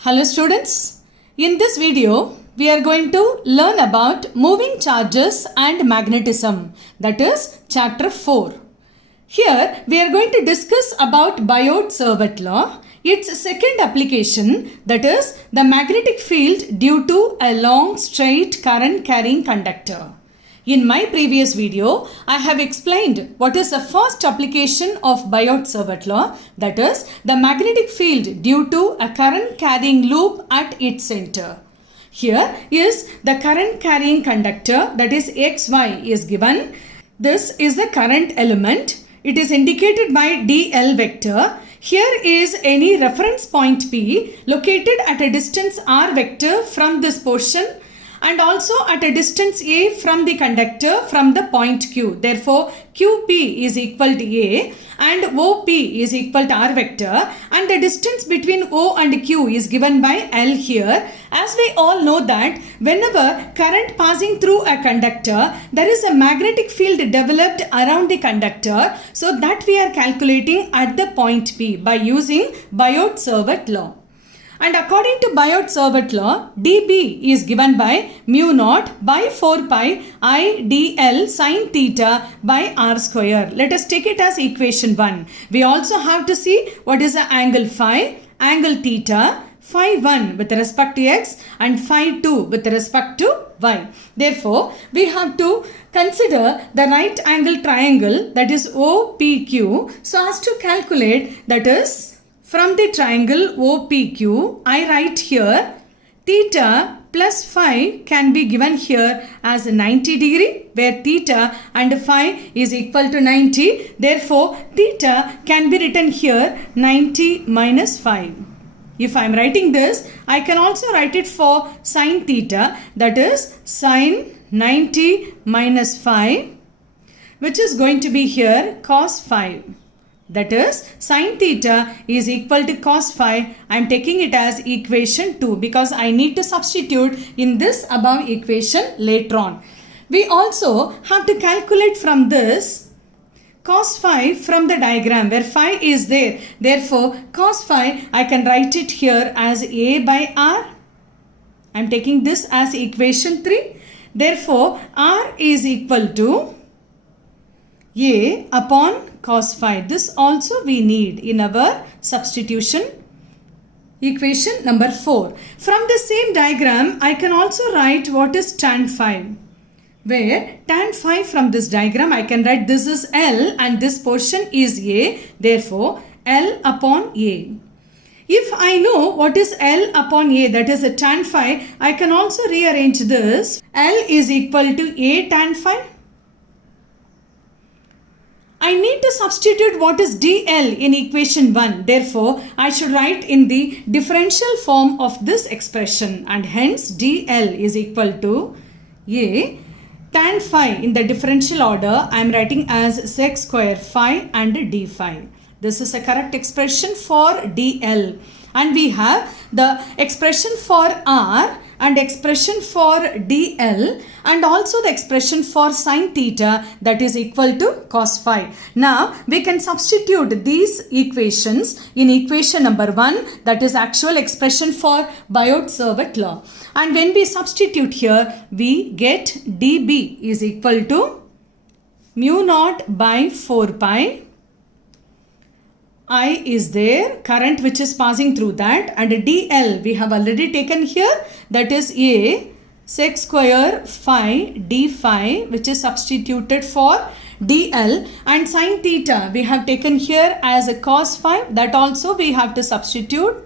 Hello students, in this video we are going to learn about moving charges and magnetism, that is chapter 4. Here we are going to discuss about Biot-Savart law, its second application, that is the magnetic field due to a long straight current carrying conductor. In my previous video, I have explained what is the first application of Biot-Savart law, that is the magnetic field due to a current carrying loop at its center. Here is the current carrying conductor, that is XY is given. This is the current element. It is indicated by dl vector. Here is any reference point P located at a distance r vector from this portion and also at a distance a from the conductor from the point Q. Therefore, QP is equal to A and OP is equal to R vector, and the distance between O and Q is given by L here. As we all know that whenever current passing through a conductor, there is a magnetic field developed around the conductor, so that we are calculating at the point P by using Biot-Savart law. And according to Biot-Savart law, dB is given by mu naught by 4 pi I dl sin theta by r square. Let us take it as equation 1. We also have to see what is the angle phi, angle theta, phi 1 with respect to x and phi 2 with respect to y. Therefore, we have to consider the right angle triangle, that is OPQ, so as to calculate, that is from the triangle OPQ, I write here theta plus phi can be given here as 90 degree, where theta and phi is equal to 90. Therefore, theta can be written here 90 minus phi. If I am writing this, I can also write it for sin theta, that is sin 90 minus phi, which is going to be here cos phi. That is sin theta is equal to cos phi. I am taking it as equation 2 because I need to substitute in this above equation later on. We also have to calculate from this cos phi from the diagram where phi is there. Therefore, cos phi I can write it here as A by R. I am taking this as equation 3. Therefore, R is equal to A upon cos phi. This also we need in our substitution equation number 4. From the same diagram, I can also write what is tan phi. Where tan phi from this diagram, I can write this is L and this portion is A. Therefore, L upon A. If I know what is L upon A, that is a tan phi, I can also rearrange this. L is equal to A tan phi. I need to substitute what is dl in equation 1. Therefore, I should write in the differential form of this expression, and hence dl is equal to A tan phi. In the differential order, I am writing as sec square phi and d phi. This is a correct expression for dl. And we have the expression for r and expression for dl and also the expression for sin theta, that is equal to cos phi. Now we can substitute these equations in equation number 1, that is actual expression for Biot-Savart law. And when we substitute here, we get dB is equal to mu naught by 4 pi. I is there, current which is passing through that, and dl we have already taken here, that is A sec square phi d phi, which is substituted for dl, and sin theta we have taken here as a cos phi, that also we have to substitute,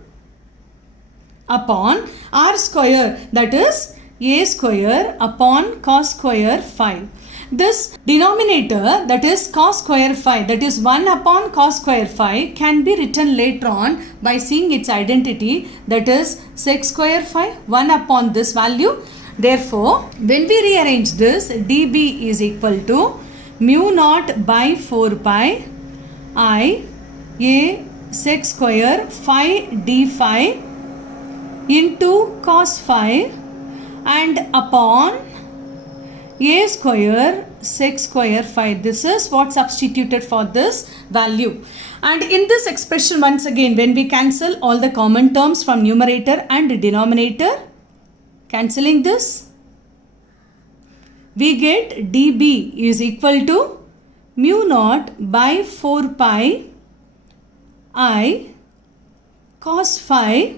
upon r square, that is A square upon cos square phi. This denominator, that is cos square phi, that is 1 upon cos square phi, can be written later on by seeing its identity, that is sec square phi 1 upon this value. Therefore, when we rearrange this, dB is equal to mu naught by 4 pi I A sec square phi d phi into cos phi and upon A square sec square phi. This is what substituted for this value. And in this expression, once again, when we cancel all the common terms from numerator and denominator, cancelling this, we get dB is equal to mu naught by 4 pi I cos phi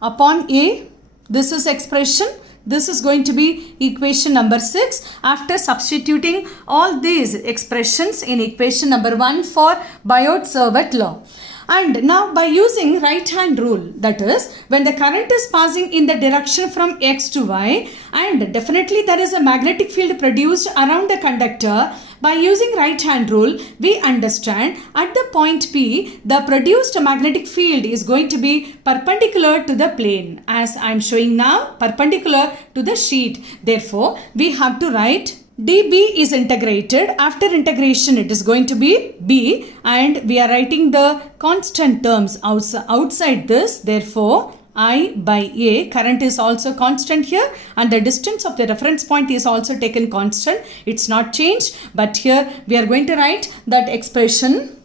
upon A. This is expression. This is going to be equation number 6 after substituting all these expressions in equation number 1 for Biot-Savart law. And now by using right hand rule, that is when the current is passing in the direction from x to y and definitely there is a magnetic field produced around the conductor, by using right hand rule we understand at the point P the produced magnetic field is going to be perpendicular to the plane, as I am showing now, perpendicular to the sheet. Therefore we have to write dB is integrated. After integration it is going to be B, and we are writing the constant terms outside this. Therefore I by A, current is also constant here and the distance of the reference point is also taken constant. It's not changed, but here we are going to write that expression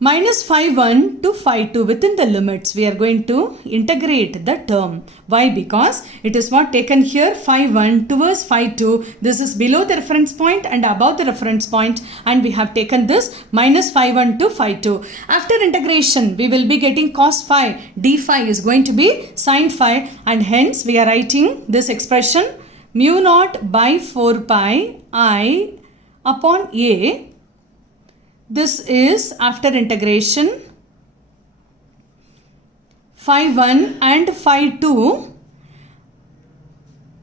minus phi 1 to phi 2 within the limits. We are going to integrate the term. Why? Because it is what taken here, phi 1 towards phi 2. This is below the reference point and above the reference point, and we have taken this minus phi 1 to phi 2. After integration we will be getting cos phi. D phi is going to be sin phi, and hence we are writing this expression mu naught by 4 pi I upon A. This is after integration phi 1 and phi 2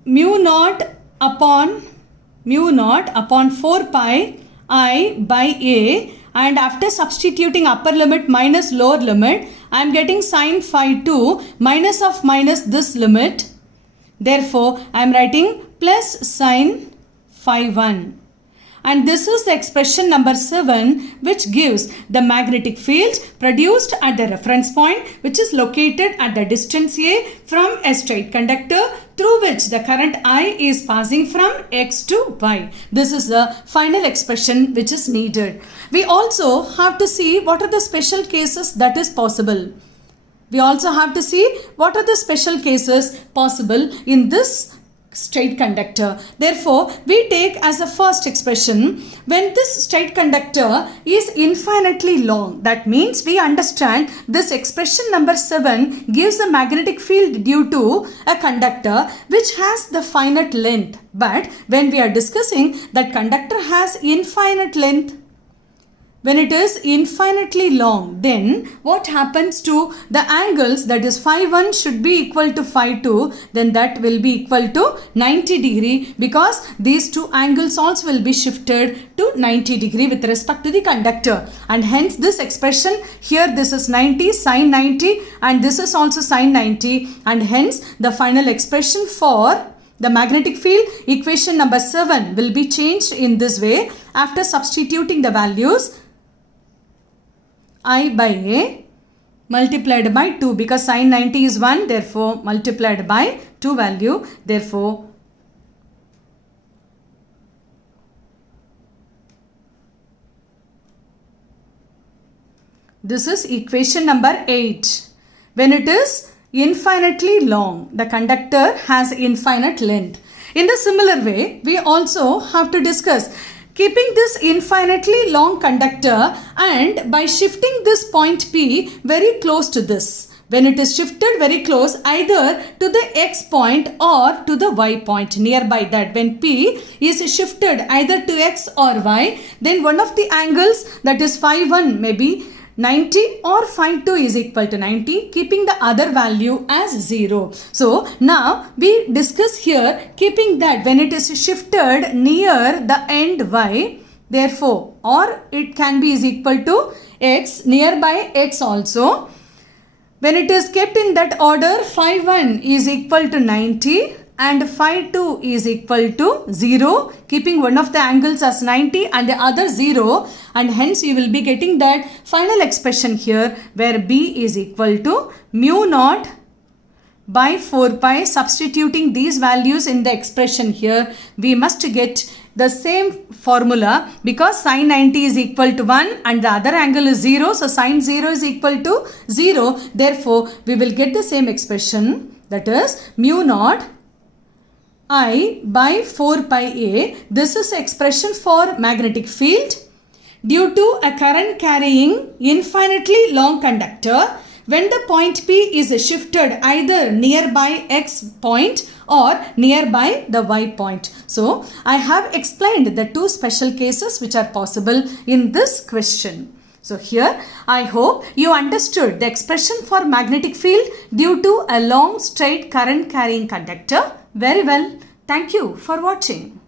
mu naught upon 4 pi I by A, and after substituting upper limit minus lower limit I am getting sin phi 2 minus of minus this limit. Therefore I am writing plus sin phi 1. And this is the expression number 7, which gives the magnetic field produced at the reference point, which is located at the distance A from a straight conductor through which the current I is passing from X to Y. This is the final expression which is needed. We also have to see what are the special cases that is possible. We also have to see what are the special cases possible in this straight conductor. Therefore, we take as a first expression when this straight conductor is infinitely long. That means we understand this expression number 7 gives a magnetic field due to a conductor which has the finite length. But when we are discussing that conductor has infinite length, when it is infinitely long, then what happens to the angles, that is phi 1 should be equal to phi 2, then that will be equal to 90 degree, because these two angles also will be shifted to 90 degree with respect to the conductor, and hence this expression here, this is 90 sin 90 and this is also sin 90, and hence the final expression for the magnetic field equation number 7 will be changed in this way after substituting the values I by A multiplied by 2, because sin 90 is 1, therefore multiplied by 2 value, therefore this is equation number 8. When it is infinitely long, the conductor has infinite length. In the similar way, we also have to discuss keeping this infinitely long conductor and by shifting this point P very close to this. When it is shifted very close either to the X point or to the Y point nearby that, when P is shifted either to X or Y, then one of the angles, that is phi 1 may be 90 or phi 2 is equal to 90, keeping the other value as 0. So now we discuss here keeping that when it is shifted near the end Y, therefore, or it can be is equal to X, nearby X also. When it is kept in that order, phi 1 is equal to 90 and phi 2 is equal to 0, keeping one of the angles as 90 and the other 0, and hence you will be getting that final expression here where B is equal to mu naught by 4 pi. Substituting these values in the expression here, we must get the same formula because sine 90 is equal to 1 and the other angle is 0. So sine 0 is equal to 0. Therefore, we will get the same expression, that is mu naught I by 4 pi a. This is expression for magnetic field. Due to a current carrying infinitely long conductor, when the point P is shifted either nearby X point or nearby the Y point. So, I have explained the two special cases which are possible in this question. So, here I hope you understood the expression for magnetic field due to a long straight current carrying conductor very well. Thank you for watching.